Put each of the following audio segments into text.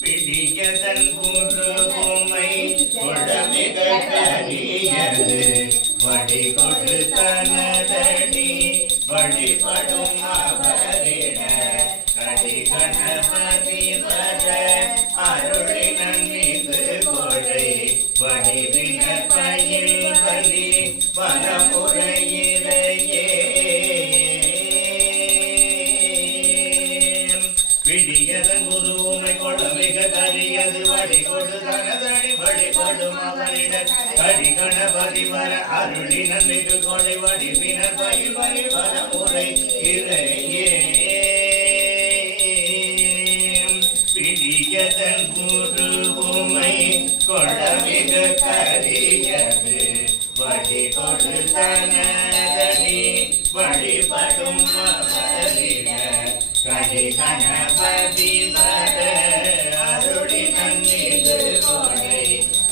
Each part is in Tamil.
பிடியதன் கூற்று பொம்மை குழமிக கரியது வழி கொடு தனதடி வழிபடும் அவரிட கடி கணபதி வர அருளினன் மீது கொடை வடிவின பயில் வலி வனமுறையிறையே பிடியதன் குருவுமை கொடமிக கரியது வழி கொடு தனதடி வழிபடும் அவரிட கடி கணபதி வர அருளினன் மீது கொடை வடிவினர் பயில் வலி வனமுறை இறையே பிடியதன் குருவுமை கொடமிக கரியது வழி கொடு தனதடி வழிபடும் அவரிட கடி கணபதி வர அருளினன் மீது கொடை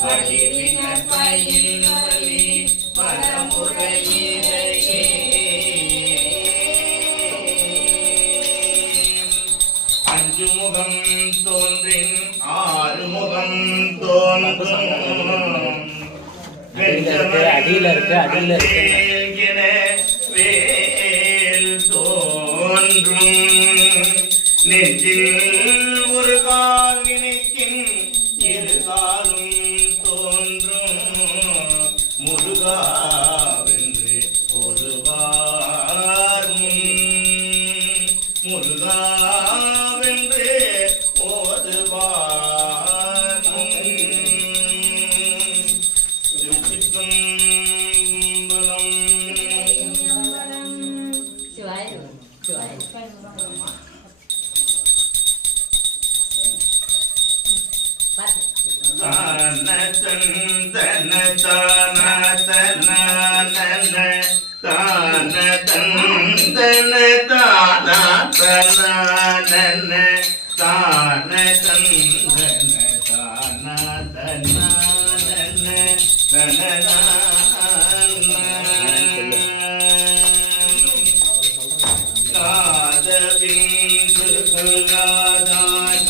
வடிவினர் பயில் வலி பலமுறையிறையே அஞ்சு முகம் தோன்றின் ஆறு முகம் தோன்றும் அடியில இருக்கு வேல் தோன்றும் நெஞ்சில் ஒரு கால் நினைக்கின் இரு காலும் தோன்றும் முருகாவென்று ஒருவார் முருகாவென்று ஓதுவார் தன தான தன தான தந்தன தான தன தான தந்தன தான தன தன காத பிந்து குலாதாரி